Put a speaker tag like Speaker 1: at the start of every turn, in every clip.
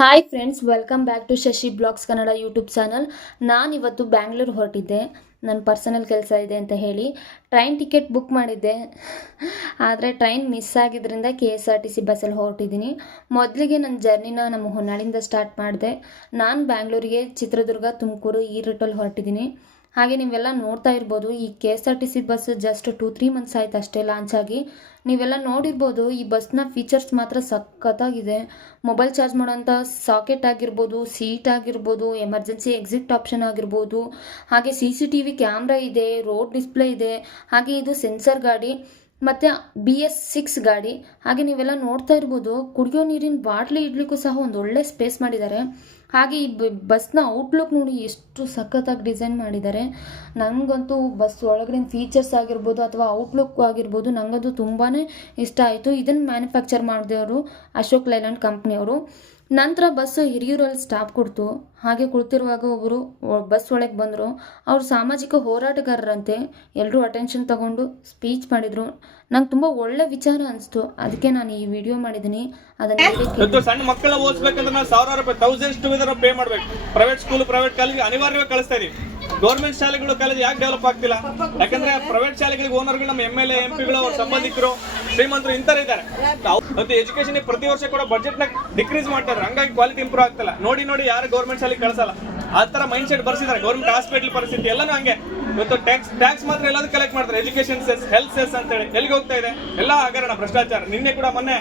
Speaker 1: Hi friends welcome back to Shashi blogs Kannada YouTube channel ನಾನಿವತ್ತು ಬ್ಯಾಂಗ್ಳೂರು ಹೊರಟಿದ್ದೆ. ನನ್ನ personal ಕೆಲಸ ಇದೆ ಅಂತ ಹೇಳಿ. ಟ್ರೈನ್ ಟಿಕೆಟ್ ಬುಕ್ ಮಾಡಿದ್ದೆ. ಆದರೆ ಟ್ರೈನ್ ಮಿಸ್ ಆಗಿದ್ದರಿಂದ K S R T C ಬಸ್ಸಲ್ಲಿ ಹೊರಟಿದ್ದೀನಿ. ಮೊದಲಿಗೆ ನನ್ನ ಜರ್ನಿನ ನಮ್ಮ ಹೊನ್ನಾಳಿಂದ ಸ್ಟಾರ್ಟ್ ಮಾಡಿದೆ. ನಾನು ಬ್ಯಾಂಗ್ಳೂರಿಗೆ ಚಿತ್ರದುರ್ಗ, ತುಮಕೂರು ಈ ರೂಟಲ್ಲಿ ಹೊರಟಿದ್ದೀನಿ. ಹಾಗೆ ನೀವೆಲ್ಲ ನೋಡ್ತಾ ಇರ್ಬೋದು, ಈ K S R T C bus just two three months ಆಯ್ತು ಅಷ್ಟೇ ಲಾಂಚ್ ಆಗಿ. ನೀವೆಲ್ಲ ನೋಡಿರ್ಬೋದು, ಈ ಬಸ್ನ ಫೀಚರ್ಸ್ ಮಾತ್ರ ಸಖತ್ತಾಗಿದೆ. ಮೊಬೈಲ್ ಚಾರ್ಜ್ ಮಾಡೋಂಥ ಸಾಕೆಟ್ ಆಗಿರ್ಬೋದು ಸೀಟ್ ಆಗಿರ್ಬೋದು ಎಮರ್ಜೆನ್ಸಿ ಎಕ್ಸಿಟ್ ಆಪ್ಷನ್ ಆಗಿರ್ಬೋದು, ಹಾಗೆ C C T V camera ಇದೆ ರೋಡ್ ಡಿಸ್ಪ್ಲೇ ಇದೆ, ಹಾಗೆ ಇದು ಸೆನ್ಸರ್ ಗಾಡಿ. ಮತ್ತು ಬಿ ಎಸ್ ಸಿಕ್ಸ್ ಗಾಡಿ. ಹಾಗೆ ನೀವೆಲ್ಲ ನೋಡ್ತಾ ಇರ್ಬೋದು, ಕುಡಿಯೋ ನೀರಿನ ಬಾಟ್ಲಿ ಇಡ್ಲಿಕ್ಕೂ ಸಹ ಒಂದು ಒಳ್ಳೆ ಸ್ಪೇಸ್ ಮಾಡಿದ್ದಾರೆ. ಹಾಗೆ ಈ ಬಸ್ನ ಔಟ್ಲುಕ್ ನೋಡಿ ಎಷ್ಟು ಸಖತ್ತಾಗಿ ಡಿಸೈನ್ ಮಾಡಿದ್ದಾರೆ. ನನಗಂತೂ ಬಸ್ ಒಳಗಡೆ ಫೀಚರ್ಸ್ ಆಗಿರ್ಬೋದು ಅಥವಾ ಔಟ್ಲುಕ್ ಆಗಿರ್ಬೋದು ನನಗಂತೂ ತುಂಬಾ ಇಷ್ಟ ಆಯಿತು. ಇದನ್ನು ಮ್ಯಾನುಫ್ಯಾಕ್ಚರ್ ಮಾಡಿದವರು ಅಶೋಕ್ ಲೈಲ್ಯಾಂಡ್ ಕಂಪ್ನಿಯವರು. ನಂತರ ಬಸ್ಸು ಹಿರಿಯೂರಲ್ಲಿ ಸ್ಟಾಪ್ ಕೊಡ್ತು. ಹಾಗೆ ಕುಳಿತಿರುವಾಗ ಒಬ್ಬರು ಬಸ್ ಒಳಗೆ ಬಂದರು. ಅವರು ಸಾಮಾಜಿಕ ಹೋರಾಟಗಾರರಂತೆ ಎಲ್ಲರೂ ಅಟೆನ್ಷನ್ ತಗೊಂಡು ಸ್ಪೀಚ್ ಮಾಡಿದರು. ನಂಗೆ ತುಂಬ ಒಳ್ಳೆ ವಿಚಾರ ಅನಿಸ್ತು. ಅದಕ್ಕೆ ನಾನು ಈ ವಿಡಿಯೋ ಮಾಡಿದ್ದೀನಿ. ಅದನ್ನ
Speaker 2: ಸಣ್ಣ ಮಕ್ಕಳ ಓದಿಸ್ಬೇಕಂದ್ರೆ ನಾವು ಸಾವಿರಾರು ರೂಪಾಯಿ ತೌಸಂಡ್ ಪೇ ಮಾಡಬೇಕು. ಪ್ರೈವೇಟ್ ಸ್ಕೂಲ್ ಪ್ರೈವೇಟ್ ಕಾಲೇಜ್ ಅನಿವಾರ್ಯವಾಗಿ ಕಳಿಸ್ತಾ ಗೌರ್ಮೆಂಟ್ ಶಾಲೆಗಳು ಕಾಲೇಜ್ ಯಾಕೆ ಡೆವಲಪ್ ಆಗ್ತಿಲ್ಲ? ಯಾಕಂದ್ರೆ ಪ್ರೈವೇಟ್ ಶಾಲೆಗಳಿಗೆ ಓನರ್ಗಳು ನಮ್ಮ ಎಂ ಎಲ್ ಎ ಎಂ ಪಿಗಳು ಅವ್ರ ಸಂಬಂಧಿಕರು, ಶ್ರೀಮಂತರು ಇಂಥವ್ರು ಇದ್ದಾರೆ. ಮತ್ತೆ ಎಜುಕೇಶನ್ ಪ್ರತಿ ವರ್ಷ ಕೂಡ ಬಜೆಟ್ನ ಡಿಕ್ರೀಸ್ ಮಾಡ್ತಾರೆ ಹಂಗಾಗಿ ಕ್ವಾಲಿಟಿ ಇಂಪ್ರೂವ್ ಆಗ್ತಿಲ್ಲ. ನೋಡಿ ನೋಡಿ, ಯಾರು ಗೌರ್ಮೆಂಟ್ ಶಾಲೆಗೆ ಕಳ್ಸಲ್ಲ. ಆ ತರ ಮೈಂಡ್ ಸೆಟ್ ಬರ್ಸಿದ್ದಾರೆ. ಗೌರ್ಮೆಂಟ್ ಹಾಸ್ಪಿಟಲ್ ಪರಿಸ್ಥಿತಿ ಎಲ್ಲನೂ ಹಂಗೆ. ಇವತ್ತು ಟ್ಯಾಕ್ಸ್ ಟ್ಯಾಕ್ಸ್ ಮಾತ್ರ ಎಲ್ಲದೂ ಕಲೆಕ್ಟ್ ಮಾಡ್ತಾರೆ. ಎಜುಕೇಶನ್ ಸೆಸ್ ಹೆಲ್ತ್ ಸೆಸ್ ಅಂತ ಹೇಳಿ ಎಲ್ಲಿಗೆ ಹೋಗ್ತಾ ಇದೆ? ಎಲ್ಲ ಹಗರಣ, ಭ್ರಷ್ಟಾಚಾರ. ನಿನ್ನೆ ಕೂಡ ಮೊನ್ನೆ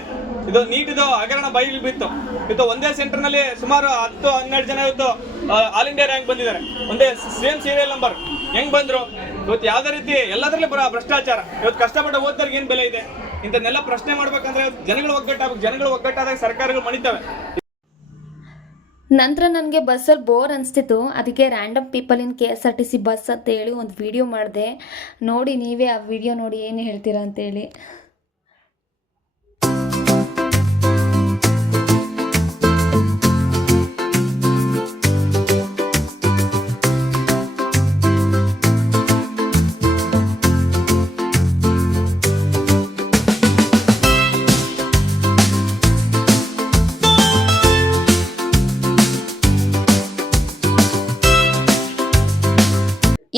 Speaker 2: ಇದು ನೀಟ್ ಇದು ಹಗರಣ ಬಯಲು ಬಿತ್ತು. ಇದು ಒಂದೇ ಸೆಂಟರ್ನಲ್ಲಿ ಸುಮಾರು ಹತ್ತು, ಹನ್ನೆರಡು ಜನ ಇವತ್ತು ಆಲ್ ಇಂಡಿಯಾ ರ್ಯಾಂಕ್ ಬಂದಿದ್ದಾರೆ. ಒಂದೇ ಸೇಮ್ ಸೀರಿಯಲ್ ನಂಬರ್ ಹೆಂಗ್ ಬಂದ್ರು? ಇವತ್ತು ಯಾವ್ದೇ ರೀತಿ ಎಲ್ಲದರಲ್ಲಿ ಬರೋ ಭ್ರಷ್ಟಾಚಾರ. ಇವತ್ತು ಕಷ್ಟಪಟ್ಟು ಓದ್ದವ್ರಿಗೆ ಏನ್ ಬೆಲೆ ಇದೆ? ಇಂಥನ್ನೆಲ್ಲ ಪ್ರಶ್ನೆ ಮಾಡ್ಬೇಕಂದ್ರೆ ಜನಗಳು ಒಗ್ಗಟ್ಟಾಗಬೇಕು ಜನಗಳು ಒಗ್ಗಟ್ಟಾದಾಗ ಸರ್ಕಾರಗಳು ಮಣಿತವೆ.
Speaker 1: ನಂತರ ನನಗೆ ಬಸ್ಸಲ್ಲಿ ಬೋರ್ ಅನಿಸ್ತಿತ್ತು. ಅದಕ್ಕೆ random people in K S R T C bus ಅಂತ ಹೇಳಿ ಒಂದು ವಿಡಿಯೋ ಮಾಡಿದೆ. ನೋಡಿ ನೀವೇ ಆ ವಿಡಿಯೋ ನೋಡಿ ಏನು ಹೇಳ್ತೀರಾ ಅಂತೇಳಿ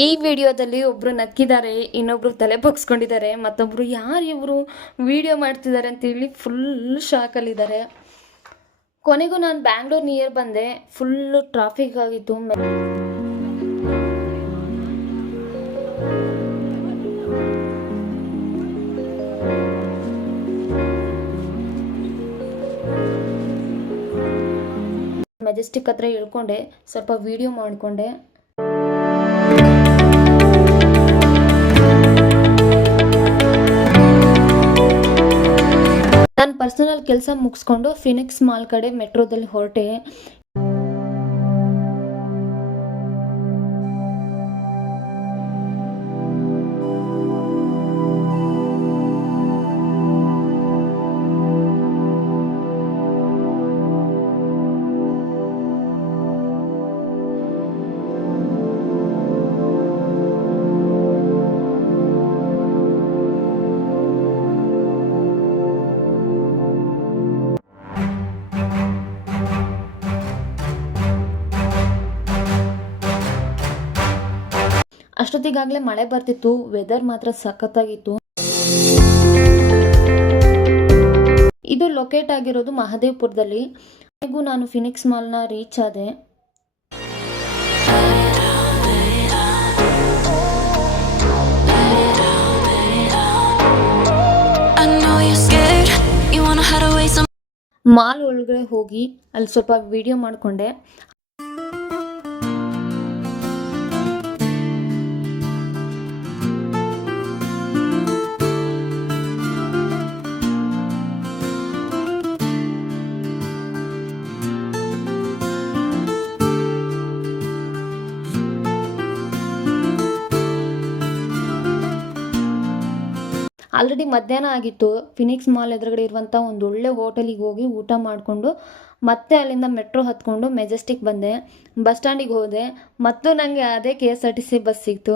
Speaker 1: ಈ ವಿಡಿಯೋದಲ್ಲಿ ಒಬ್ರು ನಕ್ಕಿದ್ದಾರೆ, ಇನ್ನೊಬ್ರು ತಲೆ ಬಗ್ಸ್ಕೊಂಡಿದ್ದಾರೆ ಮತ್ತೊಬ್ರು ಯಾರು ಇವರು ವಿಡಿಯೋ ಮಾಡ್ತಿದ್ದಾರೆ ಅಂತೇಳಿ ಫುಲ್ ಶಾಕಲ್ಲಿದ್ದಾರೆ ಕೊನೆಗೂ ನಾನು ಬ್ಯಾಂಗ್ಳೂರ್ ನಿಯರ್ ಬಂದೆ ಫುಲ್ಲು ಟ್ರಾಫಿಕ್ ಆಗಿತ್ತು. ಮೆಜೆಸ್ಟಿಕ್ ಹತ್ರ ಇಳ್ಕೊಂಡೆ, ಸ್ವಲ್ಪ ವಿಡಿಯೋ ಮಾಡಿಕೊಂಡೆ. ಪರ್ಸನಲ್ ಕೆಲಸ ಮುಗಿಸ್ಕೊಂಡು ಫಿನಿಕ್ಸ್ ಮಾಲ್ ಕಡೆ ಮೆಟ್ರೋದಲ್ಲಿ ಹೊರಟೆ. ಅಷ್ಟೊತ್ತಿಗಾಗಲೇ ಮಳೆ ಬರ್ತಿತ್ತು ವೆದರ್ ಮಾತ್ರ ಸಖತ್ತಾಗಿತ್ತು. ಇದು ಲೊಕೇಟ್ ಆಗಿರೋದು ಮಹದೇವ್ಪುರದಲ್ಲಿ. ಹಾಗೂ ನಾನು ಫಿನಿಕ್ಸ್ ಮಾಲ್ನ ರೀಚ್ ಆದೆ. ಮಾಲ್ ಒಳಗಡೆ ಹೋಗಿ ಅಲ್ಲಿ ಸ್ವಲ್ಪ ವಿಡಿಯೋ ಮಾಡಿಕೊಂಡೆ. ಆಲ್ರೆಡಿ ಮಧ್ಯಾಹ್ನ ಆಗಿತ್ತು. ಫಿನಿಕ್ಸ್ ಮಾಲ್ ಎದುರುಗಡೆ ಇರುವಂಥ ಒಂದು ಒಳ್ಳೆ ಹೋಟೆಲಿಗೆ ಹೋಗಿ ಊಟ ಮಾಡಿಕೊಂಡು ಮತ್ತೆ ಅಲ್ಲಿಂದ ಮೆಟ್ರೋ ಹತ್ಕೊಂಡು ಮೆಜೆಸ್ಟಿಕ್ ಬಂದೆ. ಬಸ್ ಸ್ಟ್ಯಾಂಡಿಗೆ ಹೋದೆ. ಮತ್ತು ನನಗೆ ಅದೇ K S R T C bus ಸಿಕ್ತು.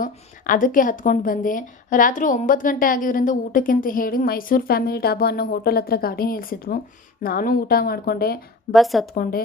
Speaker 1: ಅದಕ್ಕೆ ಹತ್ಕೊಂಡು ಬಂದೆ. ರಾತ್ರಿ ಒಂಬತ್ತು ಗಂಟೆ ಆಗಿದ್ದರಿಂದ ಊಟಕ್ಕಿಂತ ಹೇಳಿ ಮೈಸೂರು ಫ್ಯಾಮಿಲಿ ಡಾಬಾ ಅನ್ನೋ ಹೋಟೆಲ್ ಹತ್ರ ಗಾಡಿ ನಿಲ್ಲಿಸಿದ್ರು ನಾನು ಊಟ ಮಾಡಿಕೊಂಡೆ. ಬಸ್ ಹತ್ಕೊಂಡೆ.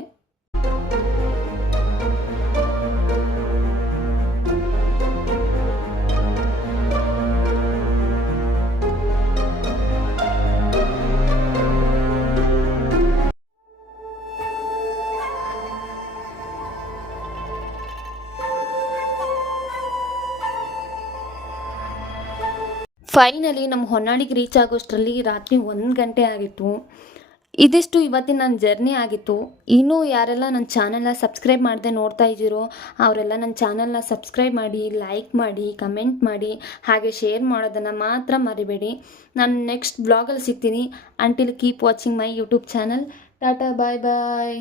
Speaker 1: ಫೈನಲಿ ನಮ್ಮ ಹೊನ್ನಾಳಿಗೆ ರೀಚ್ ಆಗೋಷ್ಟರಲ್ಲಿ ರಾತ್ರಿ ಒಂದು ಗಂಟೆ ಆಗಿತ್ತು. ಇದಿಷ್ಟು ಇವತ್ತಿನ ನನ್ನ ಜರ್ನಿ ಆಗಿತ್ತು. ಇನ್ನೂ ಯಾರೆಲ್ಲ ನನ್ನ ಚಾನಲ್ನ ಸಬ್ಸ್ಕ್ರೈಬ್ ಮಾಡದೆ ನೋಡ್ತಾ ಇದ್ದೀರೋ, ಅವರೆಲ್ಲ ನನ್ನ ಚಾನಲ್ನ ಸಬ್ಸ್ಕ್ರೈಬ್ ಮಾಡಿ ಲೈಕ್ ಮಾಡಿ ಕಮೆಂಟ್ ಮಾಡಿ, ಹಾಗೆ ಶೇರ್ ಮಾಡೋದನ್ನು ಮಾತ್ರ ಮರಿಬೇಡಿ. ನಾನು ನೆಕ್ಸ್ಟ್ ಬ್ಲಾಗಲ್ಲಿ ಸಿಗ್ತೀನಿ. Until keep watching my YouTube channel tata bye bye